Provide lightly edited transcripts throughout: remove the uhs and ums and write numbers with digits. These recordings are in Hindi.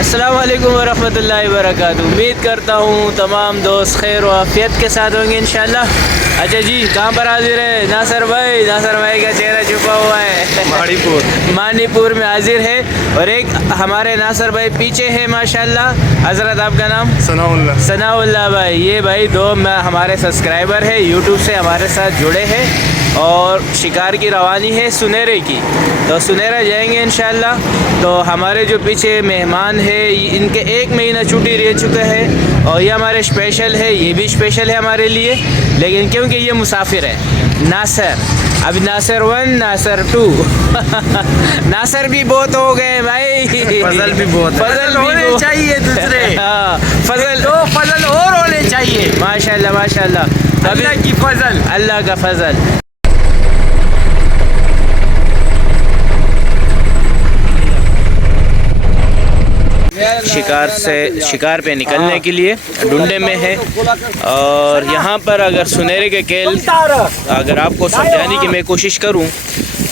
अस्सलाम वालेकुम वरहमतुल्लाहि वबरकातुहू। उम्मीद करता हूँ तमाम दोस्त खैर व आफियत के साथ होंगे इंशाल्लाह। अच्छा जी, कहाँ पर हाजिर है नासर भाई? नासर भाई का चेहरा छुपा हुआ है, मानीपुर में हाजिर है। और एक हमारे नासर भाई पीछे है माशाल्लाह। हज़रत आपका नाम? सनाउल्लाह भाई। ये भाई दो हमारे सब्सक्राइबर है, यूट्यूब से हमारे साथ जुड़े हैं और शिकार की रवानी है सुनेरे की, तो सुनेरा जाएंगे इंशाल्लाह। तो हमारे जो पीछे मेहमान है इनके 1 महीना छुट्टी रह चुका है और ये हमारे स्पेशल है, ये भी स्पेशल है हमारे लिए, लेकिन क्योंकि ये मुसाफिर है नासर। अब नासर 1 नासर 2 नासर भी बहुत हो गए भाई, फजल भी बहुत, फजल होने चाहिए दूसरे। हाँ, फजल दो फजल और होने चाहिए। माशाल्लाह माशाल्लाह, अल्लाह की फजल, अल्लाह का फजल। शिकार पे निकलने के लिए ढूंढे में है। और यहाँ पर अगर सुनहरे के केल अगर आपको समझाने की मैं कोशिश करूँ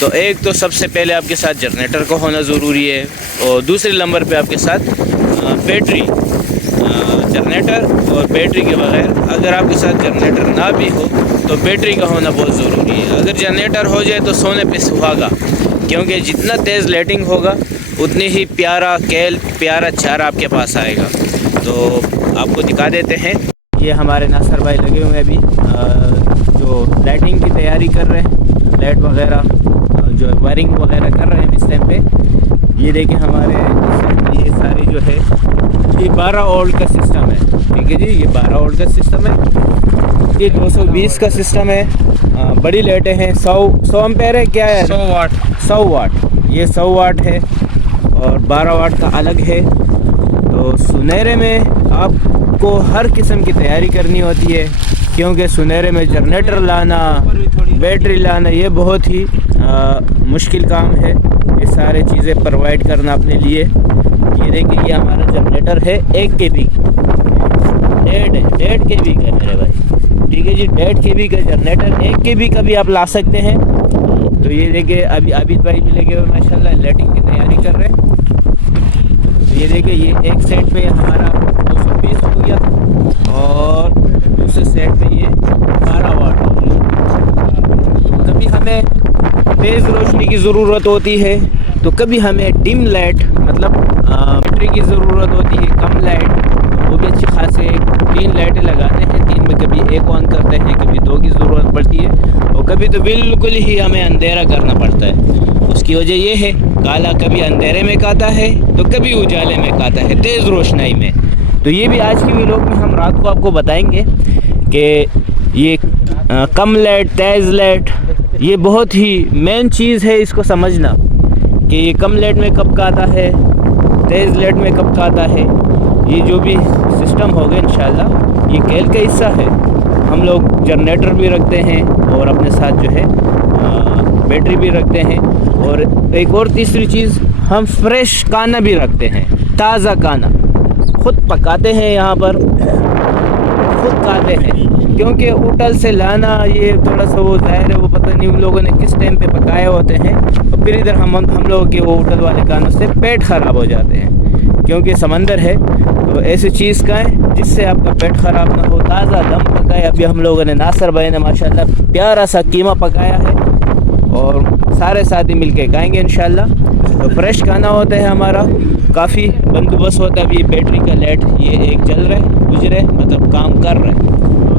तो एक तो सबसे पहले आपके साथ जनरेटर का होना ज़रूरी है और दूसरे नंबर पे आपके साथ बैटरी, जनरेटर और बैटरी के बगैर अगर आपके साथ जनरेटर ना भी हो तो बैटरी का होना बहुत ज़रूरी है। अगर जनरेटर हो जाए तो सोने पे सुहागा, क्योंकि जितना तेज़ लाइटिंग होगा उतनी ही प्यारा केल, प्यारा चारा आपके पास आएगा। तो आपको दिखा देते हैं, ये हमारे नासर भाई लगे हुए हैं अभी जो लाइटिंग की तैयारी कर रहे हैं, लाइट वगैरह जो वायरिंग वगैरह कर रहे हैं इस टाइम पे। ये देखिए हमारे ये सारी जो है ये 12 वोल्ट का सिस्टम है, ठीक है जी, ये 12 वोल्ट का सिस्टम है। ये 220 का सिस्टम है। बड़ी लाइटें हैं, 100 एम्पेयर है, क्या है 100 वाट, ये 100 वाट है और 12 वाट का अलग है। तो सुनहरे में आपको हर किस्म की तैयारी करनी होती है, क्योंकि सुनहरे में जनरेटर लाना, बैटरी लाना ये बहुत ही मुश्किल काम है, ये सारे चीज़ें प्रोवाइड करना अपने लिए। ये देखिए ये हमारा जनरेटर है 1 kV, 1.5 kV का मेरे भाई, ठीक है जी, 1.5 kV का जनरेटर, 1 kV का भी आप ला सकते हैं। तो ये देखिए अभी आबिद भाई भी लगे हुए माशाल्लाह लाइटिंग की तैयारी कर रहे हैं। तो ये देखिए ये एक सेट पे हमारा 220 हो गया और दूसरे सेट पे ये 12 वाट हो गया। कभी हमें तेज़ रोशनी की ज़रूरत होती है तो कभी हमें डिम लाइट मतलब बैटरी की ज़रूरत होती है, कम लाइट, वो भी अच्छी खासे 3 लाइटें लगाते हैं, 3 में कभी 1 ऑन करते हैं, कभी 2 की ज़रूरत पड़ती है और कभी तो बिल्कुल ही हमें अंधेरा करना पड़ता है। उसकी वजह ये है काला कभी अंधेरे में खाता है तो कभी उजाले में खाता है, तेज़ रोशनाई में। तो ये भी आज की व्लॉग में हम रात को आपको बताएंगे कि ये कम लाइट, तेज़ लाइट, ये बहुत ही मेन चीज़ है इसको समझना कि ये कम लाइट में कब खाता है, तेज़ लाइट में कब खाता है। ये जो भी सिस्टम होगा इंशाल्लाह ये केल का हिस्सा है। हम लोग जनरेटर भी रखते हैं और अपने साथ जो है बैटरी भी रखते हैं, और एक और तीसरी चीज़ हम फ्रेश खाना भी रखते हैं, ताज़ा खाना खुद पकाते हैं, यहाँ पर खुद खाते हैं, क्योंकि होटल से लाना ये थोड़ा सा वो ज़ाहिर है वो पता नहीं उन लोगों ने किस टाइम पे पकाए होते हैं और फिर इधर हम लोगों के वो होटल वाले खानों से पेट ख़राब हो जाते हैं, क्योंकि समंदर है तो ऐसी चीज़ का है जिससे आपका पेट ख़राब ना हो। ताज़ा दम पकाए अभी हम लोगों ने, नासर भाई ने माशाल्लाह प्यारा सा कीमा पकाया है और सारे साथी मिल के खाएँगे इंशाल्लाह। तो फ्रेश खाना होता है हमारा, काफ़ी बंदोबस्त होता है। अभी बैटरी का लाइट ये एक जल रहा है, बुझ रहे मतलब काम कर रहे हैं,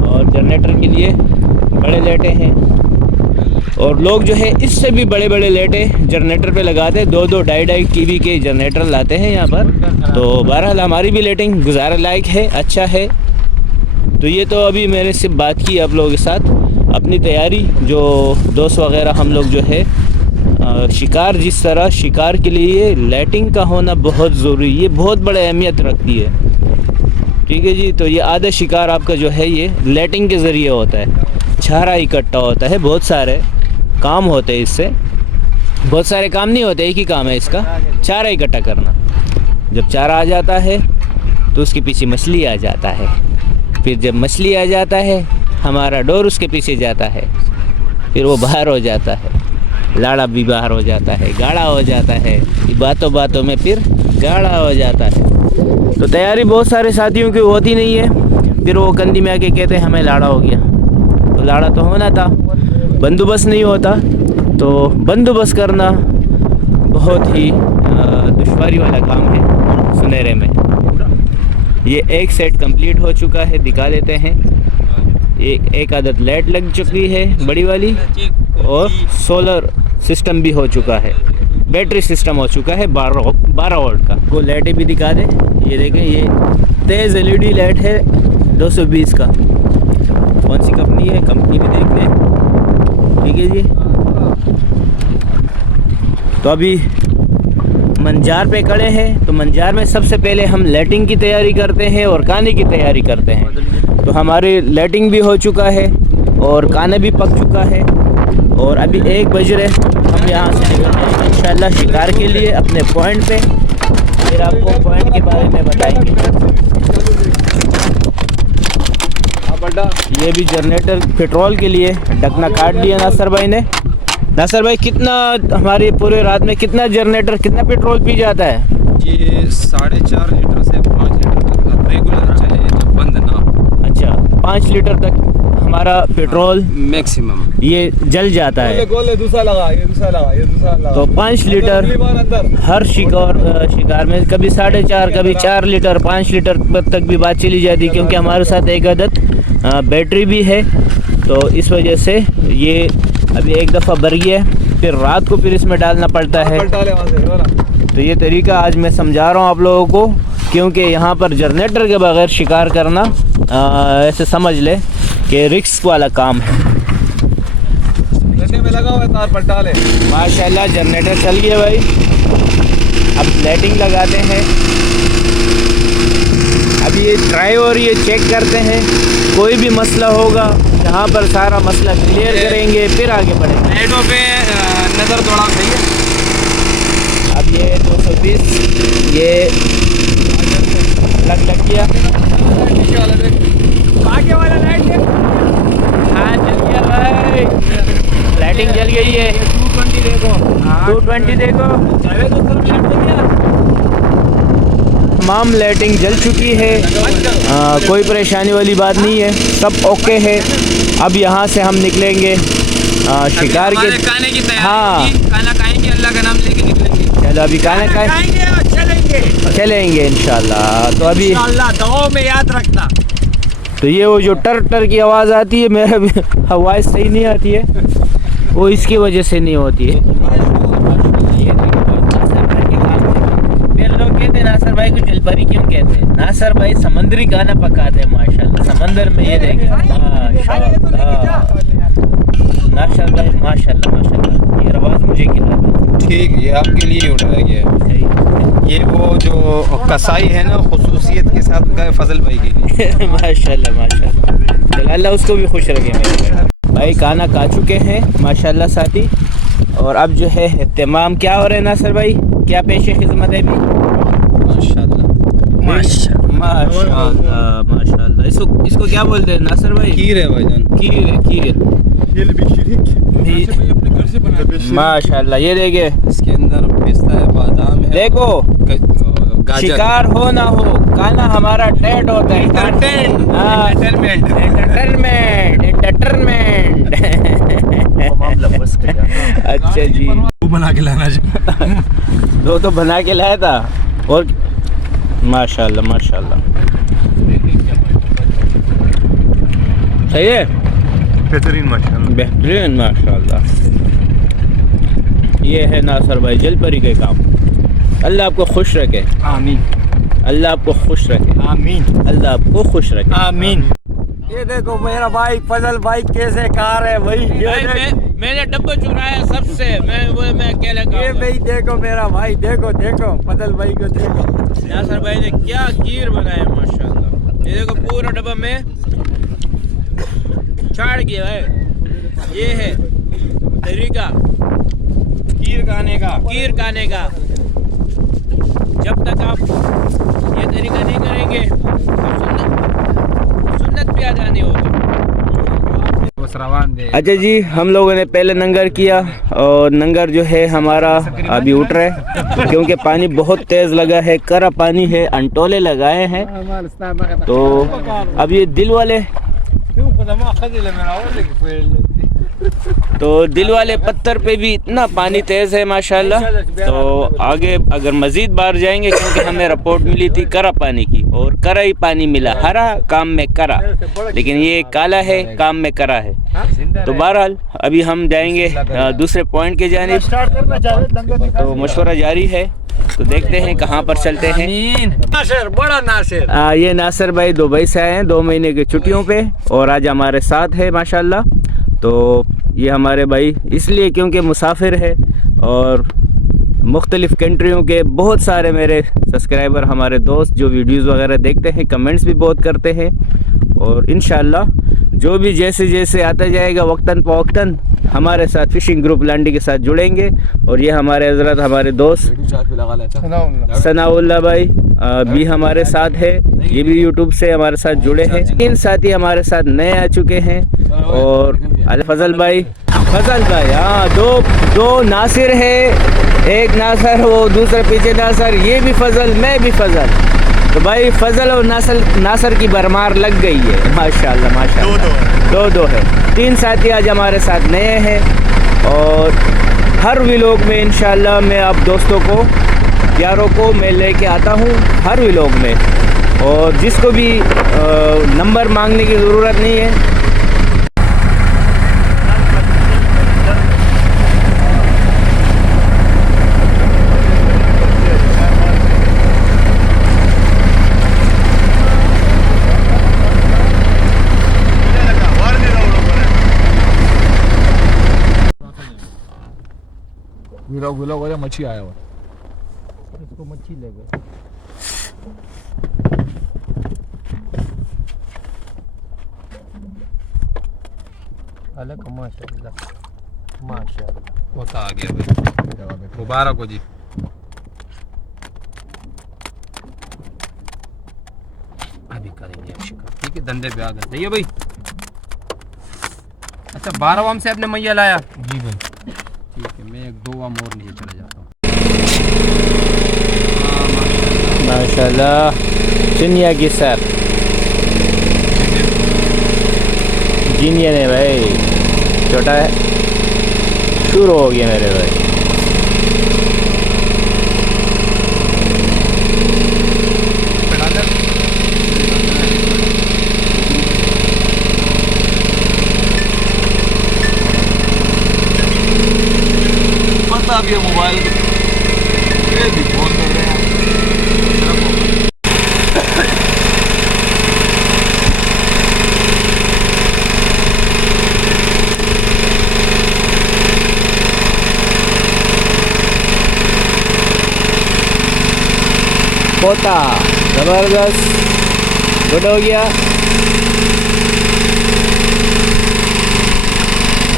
और जनरेटर के लिए बड़े लाइटें हैं और लोग जो है इससे भी बड़े बड़े लाइटें जनरेटर पे लगाते हैं, 2-2, 2.5 kV के जनरेटर लाते हैं यहाँ पर। तो बहरहाल हमारी भी लाइटिंग गुजारा लायक है, अच्छा है। तो ये तो अभी मैंने सिर्फ बात की आप लोगों के साथ अपनी तैयारी, जो दोस्त वगैरह हम लोग जो है शिकार, जिस तरह शिकार के लिए लाइटिंग का होना बहुत ज़रूरी, ये बहुत बड़ी अहमियत रखती है, ठीक है जी। तो ये आधा शिकार आपका जो है ये लाइटिंग के ज़रिए होता है, चारा इकट्ठा होता है, बहुत सारे काम होते हैं इससे, बहुत सारे काम नहीं होते, एक ही काम है इसका, चारा इकट्ठा करना। जब चारा आ जाता है तो उसके पीछे मछली आ जाता है, फिर जब मछली आ जाता है हमारा डोर उसके पीछे जाता है, फिर वो बाहर हो जाता है। लाड़ा भी बाहर हो जाता है, गाढ़ा हो जाता है, बातों बातों में फिर गाढ़ा हो जाता है। तो तैयारी बहुत सारे साथियों की होती नहीं है, फिर वो कंदी में आके कहते हैं हमें लाड़ा हो गया। तो लाड़ा तो होना था, बंदोबस्त नहीं होता, तो बंदोबस्त करना बहुत ही दुश्वारी वाला काम है सुनहरे में। ये एक सेट कंप्लीट हो चुका है, दिखा देते हैं। एक आदत लाइट लग चुकी है बड़ी वाली, और सोलर सिस्टम भी हो चुका है, बैटरी सिस्टम हो चुका है 12 वोल्ट का। वो लाइटें भी दिखा दे, ये देखें, ये तेज़ LED लाइट है 220 का। कौन सी कंपनी है, कंपनी भी देख लें। ठीक है जी। तो अभी मंजार पे खड़े हैं, तो मंजार में सबसे पहले हम लाइटिंग की तैयारी करते हैं और खाने की तैयारी करते हैं। तो हमारी लाइटिंग भी हो चुका है और खाना भी पक चुका है, और अभी 1 बज रहे, हम यहाँ से निकल रहे हैं इंशाल्लाह शिकार के लिए अपने पॉइंट पे। फिर आपको पॉइंट के बारे में बताएंगे। ये भी जनरेटर पेट्रोल के लिए ढकना काट दिया नासर भाई ने। नासर भाई, कितना हमारी पूरे रात में कितना जनरेटर कितना पेट्रोल पी जाता है? ये 4.5 लीटर से 5 लीटर तक रेगुलर चले तो बंद ना। अच्छा, 5 लीटर तक हमारा पेट्रोल मैक्सिमम ये जल जाता है। दूसरा लगा, ये दूसरा लगा, ये दूसरा लगा। तो 5 लीटर हर शिकार में, कभी 4.5, कभी 4 लीटर, 5 लीटर तक भी बात चली जाती, क्योंकि हमारे साथ एक आदत बैटरी भी है। तो इस वजह से ये अभी एक दफ़ा भर गया, फिर रात को फिर इसमें डालना पड़ता है। तो ये तरीका आज मैं समझा रहा हूँ आप लोगों को, क्योंकि यहाँ पर जनरेटर के बगैर शिकार करना ऐसे समझ ले कि रिस्क वाला काम है। में लगा हुआ है, तार पलटा ले। माशाल्लाह जनरेटर चल गया भाई। अब लाइटिंग लगाते हैं, अभी ये ट्राई और ये चेक करते हैं, कोई भी मसला होगा यहाँ पर सारा मसला क्लियर करेंगे, फिर आगे बढ़ेंगे। लाइटों पे नज़र थोड़ा सही है। अब ये 220 ये लग गया, आगे वाला लाइट है। हाँ जल गया भाई, लाइटिंग जल गई है। 220 देखो, 220 देखो, तमाम लाइटिंग जल चुकी है। कोई परेशानी वाली बात नहीं है, सब ओके है। अब यहाँ से हम निकलेंगे शिकार के। खाने की तैयारी हाँ, खाना खाएंगे, अल्लाह का नाम लेके निकलेंगे। चलो अभी खाना खाएंगे और चलेंगे इंशाल्लाह। तो अभी दवाओं में याद रखना। तो ये वो जो टर की आवाज़ आती है, मेरा भी आवाज़ सही नहीं आती है, वो इसकी वजह से नहीं होती है। फिर लोग कहते हैं नासर भाई को जलपरी क्यों कहते हैं? नासर भाई समंदरी खाना पकाते हैं माशाल्लाह, समंदर में। ये देखें नासर भाई माशाल्लाह, ये आवाज़ मुझे खिला दो। ठीक, ये आपके लिए उठाया गया है। ये वो जो कसाई है ना, खुसूसियत के साथ गए फजल भाई के लिए। माशाल्लाह। चलो अल्लाह उसको भी खुश रखे मेरे भाई। खाना खा चुके हैं माशाल्लाह साथी, और अब जो है तमाम क्या हो रहा है नासर भाई, क्या पेशे खिदमत है अभी? माशाल्लाह। इसको क्या बोलते हैं नासर भाई? खीर है भाईजान, खीर। माशाल्लाह, ये देखे, इसके अंदर पिस्ता है, बादाम है। देखो गाजर। शिकार हो ना हो, खाना हमारा टेट होता है। एंटरटेनमेंट। अच्छा जी, बना के लाना चाहिए। दो तो बना के लाया था। और माशाल्लाह सही है, बेहतरीन माशाल्लाह। ये है नासर भाई जलपरी के काम। अल्लाह आपको खुश रखे, आमीन। अल्लाह आपको खुश रखे, आमीन। अल्लाह आपको खुश रखे, आमीन। ये देखो मेरा भाई फजल भाई कैसे कार है भाई। मैंने डब्बा चुराया सबसे, मैं अकेले ये भाई देखो मेरा भाई, देखो फजल भाई को देखो। नासर भाई ने क्या खीर बनाया माशाल्लाह। ये देखो पूरा डब्बा में छाड़ गया है। ये है तरीका खीर खाने का। जब तक आप ये तरीका नहीं करेंगे तो सुन्नत भी अदा नहीं होगी। रवान दे। अच्छा जी, हम लोगों ने पहले नंगर किया और नंगर जो है हमारा अभी उठ रहा है क्योंकि पानी बहुत तेज़ लगा है, करा पानी है, अंटोले लगाए हैं। तो अब ये दिल वाले पत्थर पे भी इतना पानी तेज़ है माशाल्लाह। तो आगे अगर मज़ीद बार जाएंगे क्योंकि हमें रिपोर्ट मिली थी करा पानी की और करा ही पानी मिला, हरा काम में करा, लेकिन ये काला है काम में करा है। तो बहरहाल अभी हम जाएंगे दूसरे पॉइंट के जानिब, तो मशवरा जारी है। तो देखते हैं कहाँ पर चलते हैं। नासिर, बड़ा नासिर। ये नासिर भाई दुबई से आए हैं 2 महीने की छुट्टियों पे और आज हमारे साथ है माशाल्लाह। तो ये हमारे भाई इसलिए क्योंकि मुसाफिर है और मुख्तलिफ़ कंट्रियों के बहुत सारे मेरे सब्सक्राइबर, हमारे दोस्त जो वीडियोज़ वगैरह देखते हैं, कमेंट्स भी बहुत करते हैं। और इंशाल्लाह जो भी जैसे जैसे आता जाएगा वक्तन फ़वक्तन हमारे साथ फ़िशिंग ग्रुप लांडी के साथ जुड़ेंगे। और ये हमारे हजरत, हमारे दोस्त सनाउल्लाह भाई भी हमारे साथ है, ये भी यूट्यूब से हमारे साथ जुड़े हैं। 3 साथी हमारे साथ नए आ चुके हैं और फजल भाई, हाँ, दो नासिर है, एक नासर, वो दूसरे पीछे नासर, ये भी फजल, मैं भी फजल। तो भाई फजल और नासर की भरमार लग गई है माशाल्लाह माशाल्लाह। दो है, 3 साथी आज हमारे साथ नए हैं। और हर व्लॉग में इंशाल्लाह मैं आप दोस्तों को, यारों को मैं लेके आता हूँ हर व्लॉग में। और जिसको भी नंबर मांगने की ज़रूरत नहीं है। गुला मच्छी आया हुआ, इसको मच्छी ले गए। अलग माशाल्लाह माशाल्लाह, वो आ गया भाई, मुबारक हो जी। अभी करेंगे शिकार, ठीक है, धंधे पे आ गए। सही है भाई। अच्छा 12 वाम से आपने मैया लाया? जी भाई। ठीक है, मैं 1-2 वाम और नीचे चला जाता हूँ। माशाल्लाह, चिनिया की सर, जिनिया ने भाई छोटा है, शुरू हो गया मेरे भाई। पता अब ये मोबाइल ये भी फोन कर रहे हैं। पोता जबरदस्त, गुड हो गया।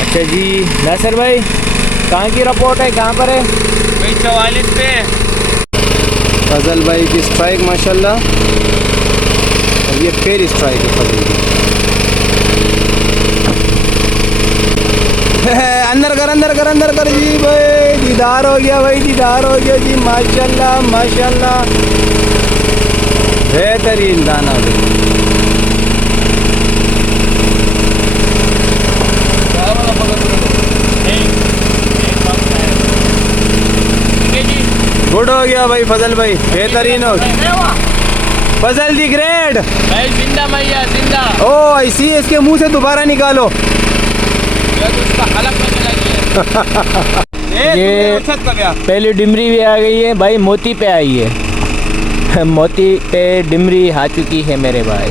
अच्छा जी नासिर भाई, कहाँ की रिपोर्ट है, कहाँ पर है? भाई 44 पे। फजल भाई की स्ट्राइक माशाल्लाह, और ये पहली स्ट्राइक है फजल की। अंदर कर जी भाई, दीदार हो गया भाई, दीदार हो गया जी, माशाल्लाह माशाल्लाह, बेहतरीन दाना भाई। गुड हो गया भाई फजल भाई, बेहतरीन हो गया। फजल दी ग्रेड भाई, जिंदा मैया जिंदा। ओ ऐसी इसके मुंह से दोबारा निकालो। उसका हलक में चला गया। ये पहली डिमरी भी आ गई है भाई, मोती पे आई है। मोती पे डिमरी आ चुकी है मेरे भाई।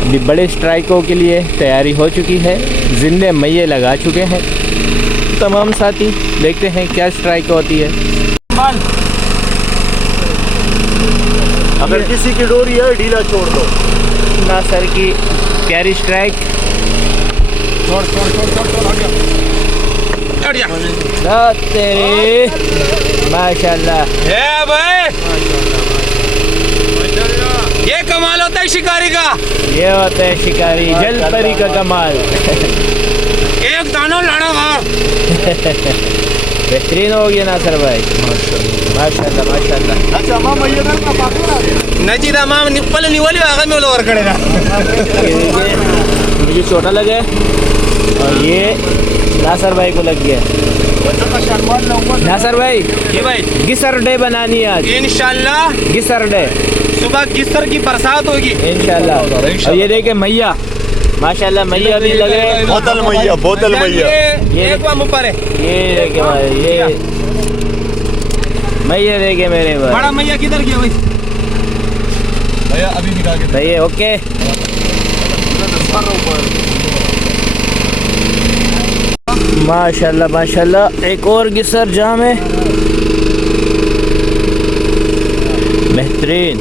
अभी बड़े स्ट्राइकों के लिए तैयारी हो चुकी है, जिंदे मैये लगा चुके हैं तमाम साथी। देखते हैं क्या स्ट्राइक होती है। अगर किसी की डोरी है ढीला छोड़ दो। नासिर की प्यारी स्ट्राइक, छोड़ तेरे माशाल्लाह। भाई ये कमाल होता है शिकारी का, ये होता है शिकारी, जल परी का कमाल। एक दाना लाना खा। बेहतरीन हो गया नासर भाई, माशाल्लाह माशाल्लाह। अच्छा मामा ये ना पाकड़ा नजीदा माम निप्पल निवली आगे में लोअर करेगा। मुझे छोटा लगा और ये नासर भाई को लग गया। नासर भाई ये भाई गिसर डे बनानी है आज, इंशाल्लाह गिसर डे सुबह गिस्तर की बरसात होगी इंशाल्लाह। और ये देखे मैया, माशाल्लाह मैया भी लग रहे हैं। बोतल मैया ये एक वाम ऊपर है, ये देखे भाई, ये मैया देखे मेरे भाई। बड़ा मैया किधर गया भाई? भैया अभी निकाल के सही है, ओके। माशाल्लाह माशाल्लाह, एक और गिसर जाम है, बेहतरीन।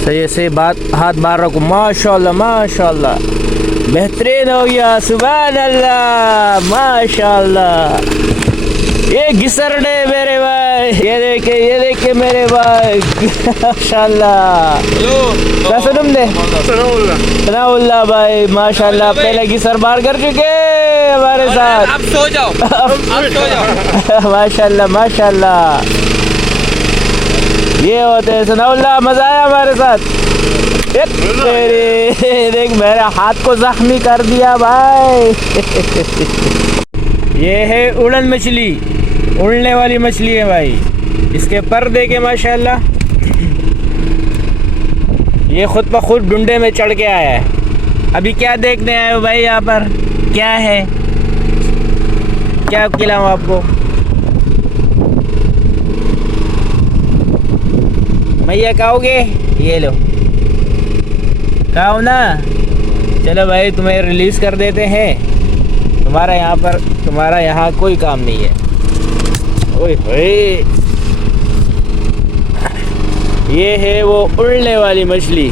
सही से बात हाथ बाहर रखो, माशाल्लाह माशाल्लाह, बेहतरीन हो गया, सुभान अल्लाह माशाल्लाह। ये घिसर डे मेरे भाई, ये देखे मेरे भाई, माशाल्लाह। कैसे तुम दे सनाउल्लाह भाई, माशाल्लाह पहले घिसर बार कर चुके हमारे साथ। अब सो जाओ, अब सो जाओ। माशाल्लाह माशाल्लाह, ये होते हैं सनाउल्लाह, मजा आया हमारे साथ। तेरे देख मेरे हाथ को जख्मी कर दिया भाई। ये है उड़न मछली, उड़ने वाली मछली है भाई। इसके पर देखे माशाल्लाह, ये खुद ब खुद डुंडे में चढ़ के आया है। अभी क्या देखने आए हो भाई यहाँ पर, क्या है, क्या खिलाऊं आपको? मैया खाओगे? ये लो, खाओ ना। चलो भाई तुम्हें रिलीज़ कर देते हैं, तुम्हारा यहाँ पर, तुम्हारा यहाँ कोई काम नहीं है। ओए होए, ये है वो उड़ने वाली मछली,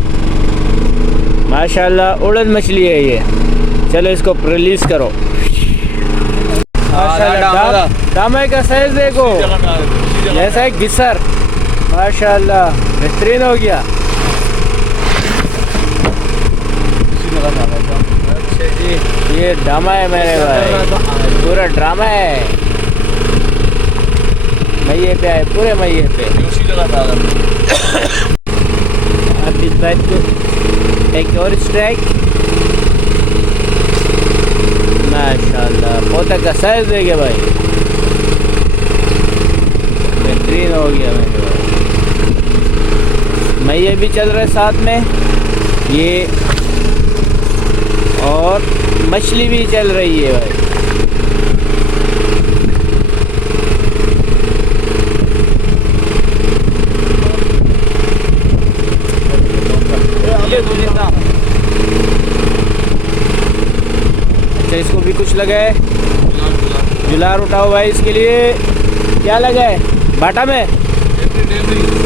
माशाल्लाह उड़न मछली है ये। चलो इसको रिलीज़ करो। माशाल्लाह दामे का साइज देखो, जैसा है घिसर, माशाल्लाह बेहतरीन हो गया। ये ड्रामा है मेरे भाई, पूरा ड्रामा है। मैये पे आए, पूरे मैये पे। अब इस बात को एक और स्ट्राइक, माशाल्लाह पौधा का साइज देखे भाई, बेहतरीन हो गया मेरे भाई। मैये भी चल रहे साथ में ये, और मछली भी चल रही है भाई। अच्छा इसको भी कुछ लगा है, जुलार उठाओ भाई इसके लिए। क्या लगा है बाटा में?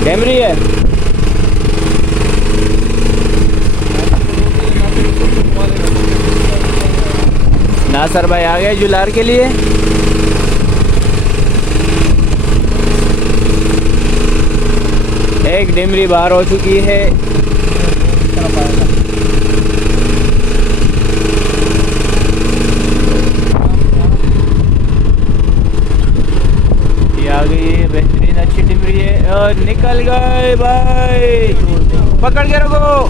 डेमरी है। नासर भाई आ गए जुलार के लिए। एक डेमरी बाहर हो चुकी है। ये आ गई है, बेहतरीन अच्छी डेमरी है, और निकल गए भाई। पकड़ के रखो,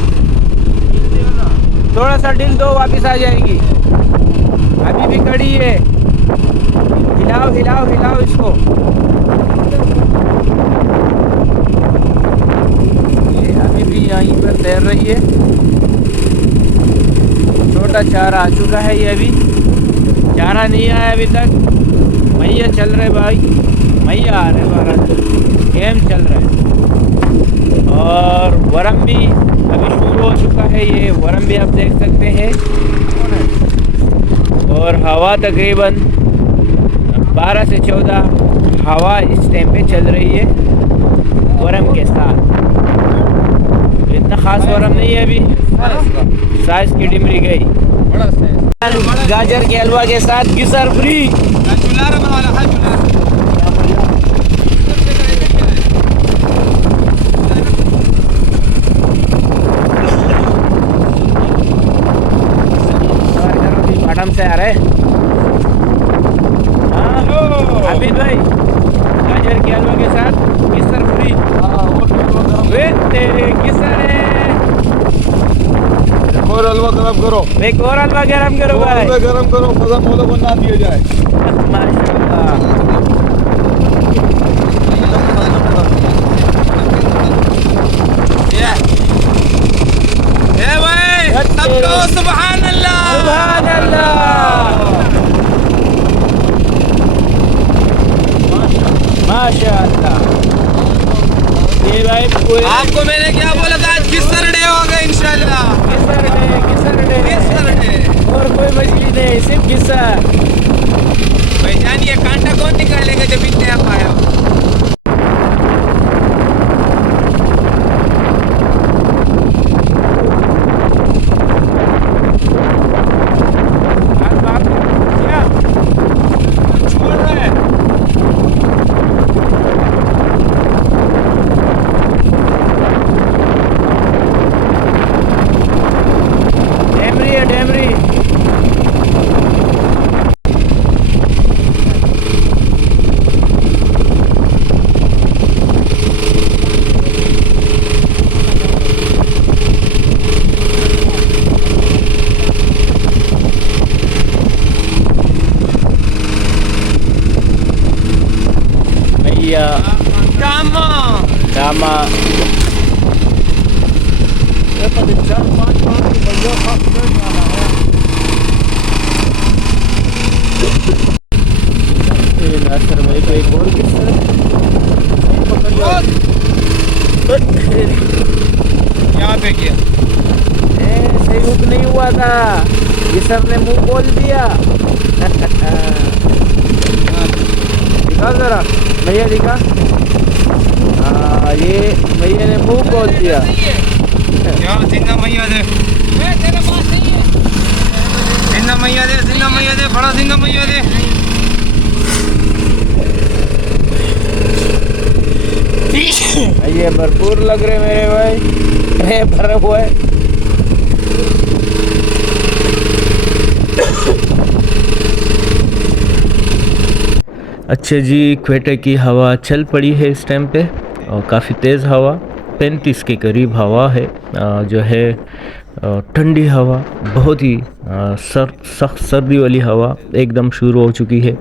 थोड़ा सा ढील दो, वापस आ जाएगी। अभी भी खड़ी है, हिलाओ हिलाओ हिलाओ इसको। ये अभी भी यहीं पर तैर रही है। छोटा चारा आ चुका है, ये अभी चारा नहीं आया अभी तक। मैया चल रहे भाई, मैया आ रहे बारह, गेम चल रहे। और वरम भी अभी शुरू हो चुका है, ये वरम भी आप देख सकते हैं। और हवा तकरीबन 12 से 14 हवा इस टाइम पे चल रही है वरम के साथ। तो इतना ख़ास वरम नहीं है अभी, साइज की डिमरी गई। गाजर के हलवा के साथ गिसर फ्री। बुला रहा वाला हाथ बुला मैडम से आ रहे हामिद भाई गाजर के हलवा के साथ किसर पूरी वे तेरे किसर है और हलवा गरम करो, एक और हलवा गरम करो भाई हलवा गरम करो, मजा मोलो को ना दिया जाए। माशाल्लाह ए भाई सबको सुभान अल्लाह सुभान अल्लाह माशाल्लाह। ये भाई पूरे आपको मैंने क्या बोला था, आज किसर डे होगा इंशाल्लाह। किसर डे किसर डे और कोई मछली नहीं, सिर्फ किसर। भाई जानिए कांटा कौन निकालेगा जब इतने आप आए हो। छोड़ रहे हैं डेमरी है डेमरी। भैया कामा डामा नासर भाई को एक और किसर यहाँ पे किया सही हुक नहीं हुआ था, किसर ने मुंह खोल दिया। दिखा जरा भैया दिखा, हाँ ये भैया ने मुंह खोल दिया। यार जिंदा मैया दे, तेरे पास नहीं है। जिंदा मैया दे, जिंदा मैया दे, बड़ा जिंदा मैया दे। ये भरपूर लग रहे मेरे भाई, ये भरा हुआ है। अच्छा जी, क्वेटा की हवा चल पड़ी है इस टाइम पे और काफ़ी तेज़ हवा, 35 के करीब हवा है। जो है ठंडी हवा, बहुत ही सख्त सर्दी वाली हवा एकदम शुरू हो चुकी है,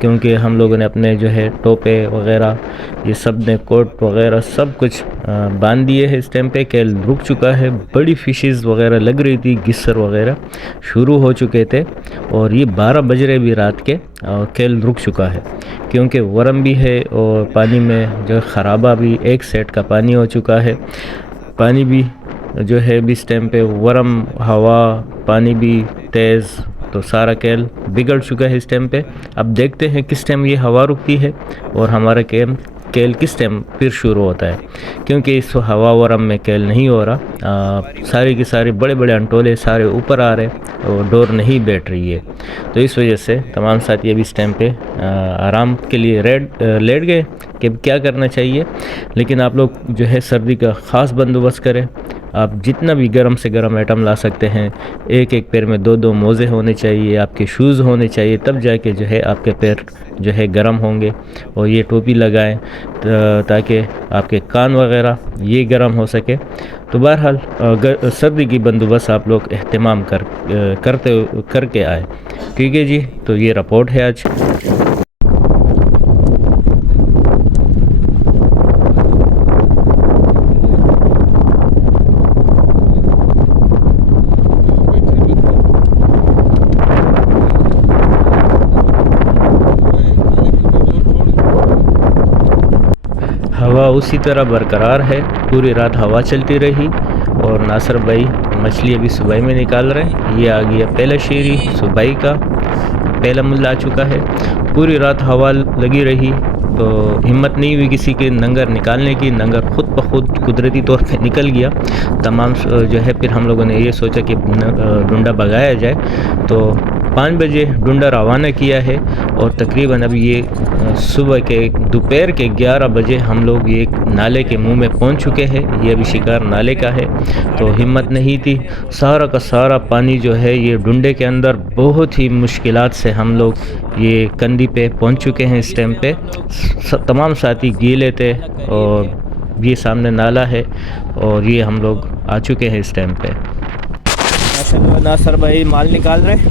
क्योंकि हम लोगों ने अपने जो है टोपे वगैरह ये सब ने कोट वगैरह सब कुछ बांध दिए है। इस टाइम पे कैल रुक चुका है, बड़ी फिशेस वगैरह लग रही थी, गिस्सर वगैरह शुरू हो चुके थे और ये 12 बज रहे भी रात के और कैल रुक चुका है, क्योंकि वरम भी है और पानी में जो खराबा भी एक सेट का पानी हो चुका है। पानी भी जो है भी इस टाइम पे वरम हवा पानी भी तेज़, तो सारा कैल बिगड़ चुका है इस टाइम पे। अब देखते हैं किस टाइम ये हवा रुकती है और हमारा कैल किस टाइम फिर शुरू होता है, क्योंकि इस हवा वरम में कैल नहीं हो रहा। सारे के सारे बड़े बड़े अंटोले सारे ऊपर आ रहे और डोर नहीं बैठ रही है, तो इस वजह से तमाम साथी अभी इस टाइम पे आराम के लिए लेट गए कि क्या करना चाहिए। लेकिन आप लोग जो है सर्दी का ख़ास बंदोबस्त करें। आप जितना भी गर्म से गर्म आइटम ला सकते हैं, एक एक पैर में 2-2 मोज़े होने चाहिए, आपके शूज़ होने चाहिए, तब जाके जो है आपके पैर जो है गर्म होंगे। और ये टोपी लगाएं ताकि आपके कान वगैरह ये गर्म हो सके। तो बहरहाल सर्दी की बंदोबस्त आप लोग एहतमाम करके आए। ठीक है जी, तो ये रिपोर्ट है आज। हवा उसी तरह बरकरार है, पूरी रात हवा चलती रही और नासर भाई मछली अभी सुबह में निकाल रहे हैं। ये आ गया पहला शेरी, सुबह का पहला मुल्ला आ चुका है। पूरी रात हवा लगी रही तो हिम्मत नहीं हुई किसी के नंगर निकालने की। नंगर खुद ब खुद कुदरती तौर पे निकल गया। तमाम जो है फिर हम लोगों ने ये सोचा कि डुंडा भगाया जाए, तो 5 बजे डुंडा रवाना किया है और तकरीबन अभी ये सुबह के दोपहर के 11 बजे हम लोग ये नाले के मुंह में पहुंच चुके हैं। ये अभी शिकार नाले का है, तो हिम्मत नहीं थी। सारा का सारा पानी जो है ये डुंडे के अंदर, बहुत ही मुश्किलात से हम लोग ये कंदी पे पहुंच चुके हैं। इस टाइम पे तमाम साथी गीले थे और ये सामने नाला है और ये हम लोग आ चुके हैं इस टाइम पे। माशाल्लाह नासर भाई माल निकाल रहे हैं।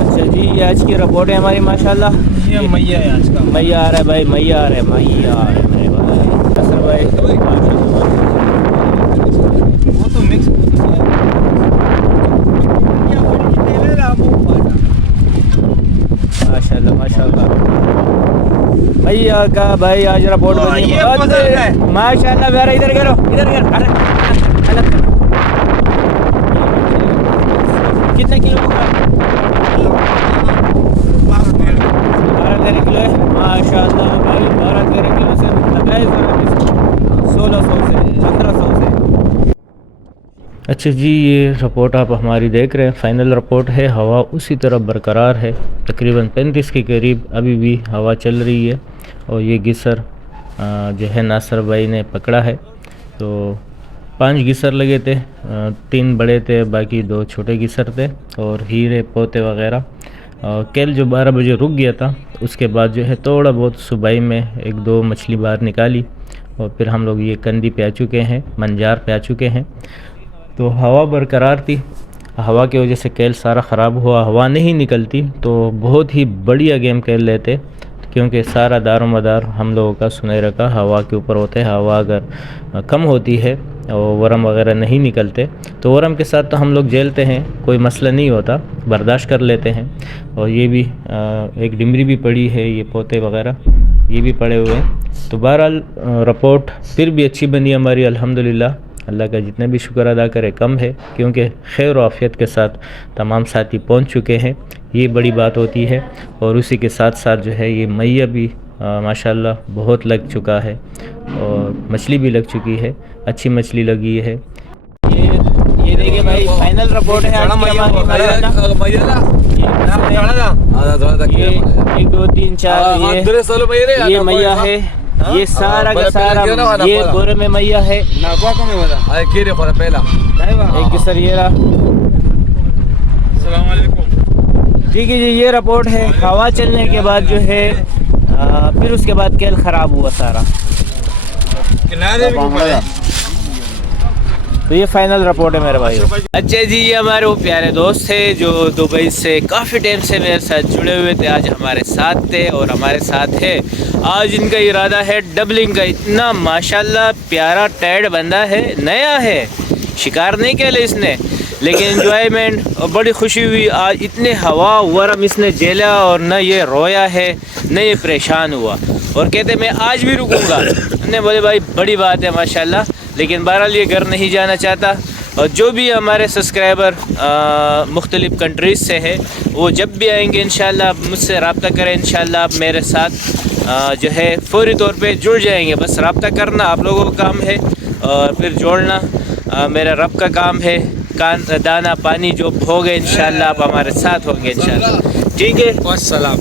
अच्छा जी, ये आज की रिपोर्ट है हमारी माशाल्लाह। ये मैया है आज का। मैया आ रहा है भाई, मैया आ रहा है, मैया आ रहा है मेरे भाई नासर भाई माशाल्लाह। वो तो मिक्स माशाल्लाह माशाल्लाह भैया का भाई आज रिपोर्ट बनी माशाल्लाह। मेरा इधर करो, इधर कर, अलग करो। कितने किलो होगा? 12-13 किलो है माशाल्लाह भाई। 12-13 किलो से लगाए 1600 से 1500 से। अच्छा जी, ये रिपोर्ट आप हमारी देख रहे हैं, फ़ाइनल रिपोर्ट है। हवा उसी तरह बरकरार है, तकरीबन 35 के करीब अभी भी हवा चल रही है। और ये गिसर जो है नासर भाई ने पकड़ा है। तो 5 गिसर लगे थे, 3 बड़े थे, बाकी 2 छोटे गिसर थे और हीरे पोते वगैरह। कल जो 12 बजे रुक गया था, उसके बाद जो है थोड़ा बहुत सुबह में 1-2 मछली बाहर निकाली और फिर हम लोग ये कंदी पे आ चुके हैं, मंजार पे आ चुके हैं। तो हवा बरकरार थी, हवा की वजह से कैल सारा ख़राब हुआ। हवा नहीं निकलती तो बहुत ही बढ़िया गेम खेल लेते, क्योंकि सारा दारोमदार हम लोगों का सुनहरा का हवा के ऊपर होता है। हवा अगर कम होती है और वरम वगैरह नहीं निकलते तो वरम के साथ तो हम लोग झेलते हैं, कोई मसला नहीं होता, बर्दाश्त कर लेते हैं। और ये भी एक डिमरी भी पड़ी है, ये पोते वगैरह ये भी पड़े हुए हैं। तो बहरहाल रिपोर्ट फिर भी अच्छी बनी हमारी, अल्हम्दुलिल्लाह। अल्लाह का जितने भी शुक्र अदा करे कम है, क्योंकि खैर और आफियत के साथ तमाम साथी पहुंच चुके हैं, ये बड़ी बात होती है। और उसी के साथ साथ जो है ये मैया भी माशाल्लाह बहुत लग चुका है और मछली भी लग चुकी है, अच्छी मछली लगी है। ये देखिए भाई, फाइनल रिपोर्ट है आज की हमारी माशाल्लाह। 1 2 3 4 ये मैया है, ये सारा का सारा ये गोरे में मैया है। एक किसर ये रहा। ठीक है जी, ये रिपोर्ट है। हवा चलने के बाद जो है फिर उसके बाद कैल ख़राब हुआ सारा। तो ये फाइनल रिपोर्ट है मेरे भाई। अच्छा जी, ये हमारे वो प्यारे दोस्त थे जो दुबई से काफ़ी टाइम से मेरे साथ जुड़े हुए थे, आज हमारे साथ थे और हमारे साथ है। आज इनका इरादा है डबलिंग का। इतना माशाल्लाह प्यारा टैड बंदा है, नया है, शिकार नहीं किया इसने, लेकिन एंजॉयमेंट और बड़ी खुशी हुई। आज इतने हवा वरम इसने झेला और न ये रोया है न ये परेशान हुआ, और कहते मैं आज भी रुकूंगा। हमने बोले भाई बड़ी बात है माशाल्लाह, लेकिन बहरहाल ये घर नहीं जाना चाहता। और जो भी हमारे सब्सक्राइबर मुख्तलिफ़ कंट्रीज़ से हैं, वो जब भी आएंगे इंशाल्लाह मुझसे रब्ता करें। इंशाल्लाह आप मेरे साथ जो है फौरी तौर पे जुड़ जाएंगे। बस रब्ता करना आप लोगों का काम है और फिर जोड़ना मेरा रब का काम है। दाना पानी जो होगा इंशाल्लाह आप हमारे साथ होंगे इंशाल्लाह। ठीक है, वस्सलाम।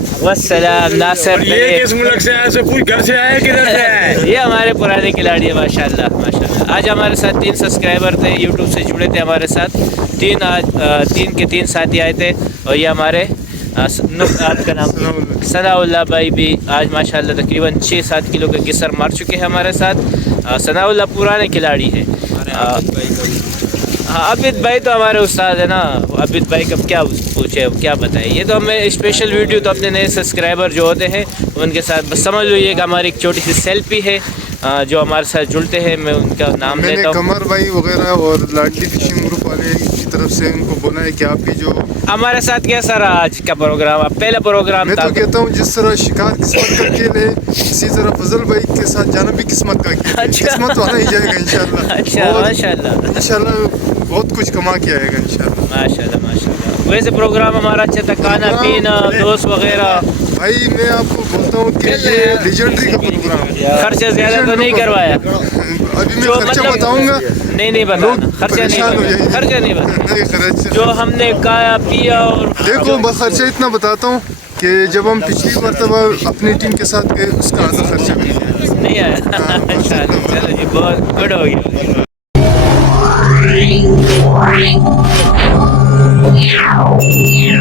नासिर किस मुल्क से आए? से पूछ घर से आए, किधर से आए? ये हमारे पुराने खिलाड़ी है माशाल्लाह माशाल्लाह। आज हमारे साथ 3 सब्सक्राइबर थे, यूट्यूब से जुड़े थे हमारे साथ। 3 के 3 साथी आए थे और ये हमारे आपका नाम सनाउल्लाह भाई भी आज माशाल्लाह तकरीबन 6-7 किलो के गिसर मार चुके हैं हमारे साथ। सनाउल्लाह पुराने खिलाड़ी हैं। हाँ, अबिद भाई तो हमारे उस्ताद है ना। अबिद भाई कब क्या पूछे, क्या बताए। ये तो हमें स्पेशल वीडियो तो अपने नए सब्सक्राइबर जो होते हैं उनके साथ बस समझ लो ये कि हमारी एक छोटी सी सेल्फी है जो हमारे साथ जुड़ते हैं। मैं उनका नाम लेता हूँ। कमर भाई वगैरह और लाडली फिशिंग ग्रुप वाले की तरफ से उनको बोला है कि आप भी जो हमारे साथ कैसा रहा आज का प्रोग्राम? पहला प्रोग्राम मैं था। तो कहता हूँ जिस तरह शिकार किस्मत का खेल है, इसी तरह फजल भाई के साथ जाना भी किस्मत का खेल है। किस्मत तो आना ही जाएगा इंशाल्लाह। अच्छा, माशाल्लाह इंशाल्लाह बहुत कुछ कमा के आएगा इंशाल्लाह। माशाल्लाह माशाल्लाह। वैसे प्रोग्राम हमारा अच्छा था, खाना पीना, दोस्त वगैरह भाई मैं आपको बोलता हूँ कि ये लेजेंडरी का प्रोग्राम है। खर्चा ज्यादा तो नहीं करवाया? अभी मैं जो खर्चा मतलब- बताऊंगा, नहीं लोग बताना, खर्चा नहीं परेशान हो बताना, जाएंगे। खर्चा नहीं बताना। नहीं खर्चा, जो हमने खाया पिया और देखो मैं खर्चा इतना बताता हूँ कि जब हम पिछली मरतबा अपनी टीम के साथ गए उसका आधा खर्चा भी नहीं आया। नहीं आया। अच्छा, चलो जी, बहुत गुड हो गया। Yeah.